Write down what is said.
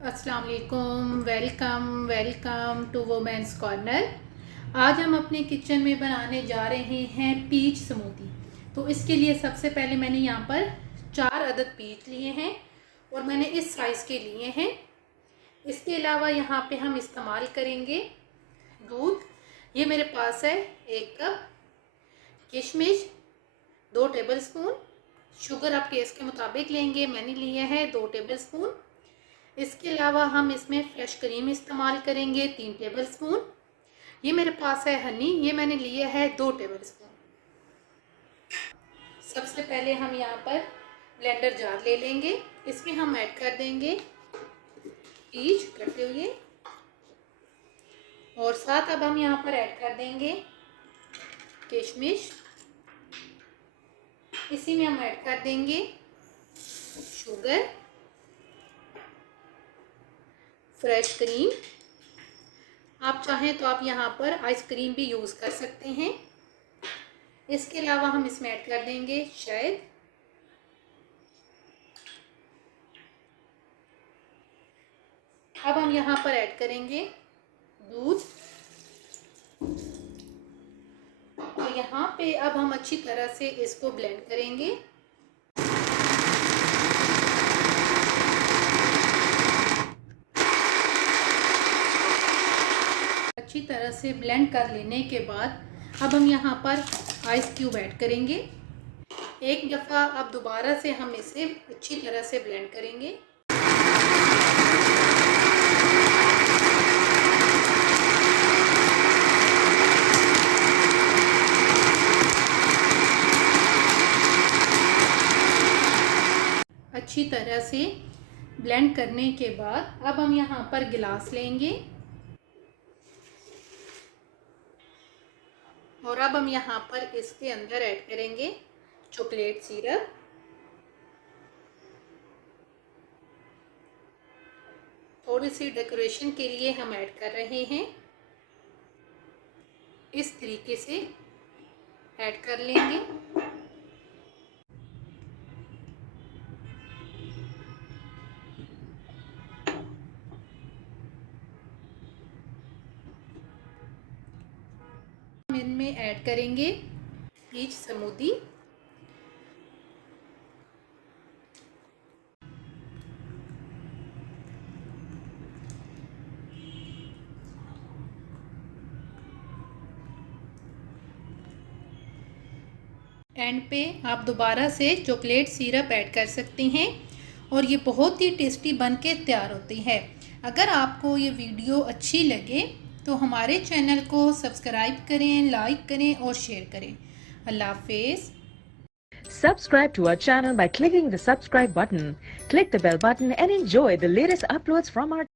अस्सलाम वालेकुम। Welcome to women's corner. आज हम अपने किचन में बनाने जा रहे हैं पीच स्मूदी। तो इसके लिए सबसे पहले मैंने यहाँ पर 4 अदद पीच लिए हैं और मैंने इस साइज़ के लिए हैं। इसके अलावा यहाँ पे हम इस्तेमाल करेंगे दूध। ये मेरे पास है 1 कप, किशमिश 2 टेबलस्पून, शुगर आप टेस्ट के मुताबिक लेंगे, मैंने लिए हैं 2 टेबलस्पून। इसके अलावा हम इसमें फ्रेश क्रीम इस्तेमाल करेंगे 3 टेबलस्पून। ये मेरे पास है हनी, ये मैंने लिया है 2 टेबलस्पून। सबसे पहले हम यहाँ पर ब्लेंडर जार ले लेंगे। इसमें हम ऐड कर देंगे पीच कटे हुए और साथ अब हम यहाँ पर ऐड कर देंगे किशमिश। इसी में हम ऐड कर देंगे शुगर, फ्रेश क्रीम। आप चाहें तो आप यहाँ पर आइसक्रीम भी यूज़ कर सकते हैं। इसके अलावा हम इसमें ऐड कर देंगे शहद। अब हम यहाँ पर ऐड करेंगे दूध। तो यहाँ पे अब हम अच्छी तरह से इसको ब्लेंड करेंगे। अच्छी तरह से ब्लेंड कर लेने के बाद अब हम यहाँ पर आइस क्यूब ऐड करेंगे। एक दफ़ा अब दोबारा से हम इसे अच्छी तरह से ब्लेंड करेंगे। अच्छी तरह से ब्लेंड करने के बाद अब हम यहाँ पर गिलास लेंगे और अब हम यहाँ पर इसके अंदर ऐड करेंगे चॉकलेट सिरप। थोड़ी सी डेकोरेशन के लिए हम ऐड कर रहे हैं। इस तरीके से ऐड कर लेंगे। इनमें ऐड करेंगे पीच स्मूदी। एंड पे आप दोबारा से चॉकलेट सिरप ऐड कर सकते हैं और ये बहुत ही टेस्टी बन के तैयार होती है। अगर आपको ये वीडियो अच्छी लगे तो हमारे चैनल को सब्सक्राइब करें, लाइक करें और शेयर करें। अल्लाह हाफिज़। Subscribe to our channel by clicking the subscribe button. Click the bell button and enjoy the latest uploads from our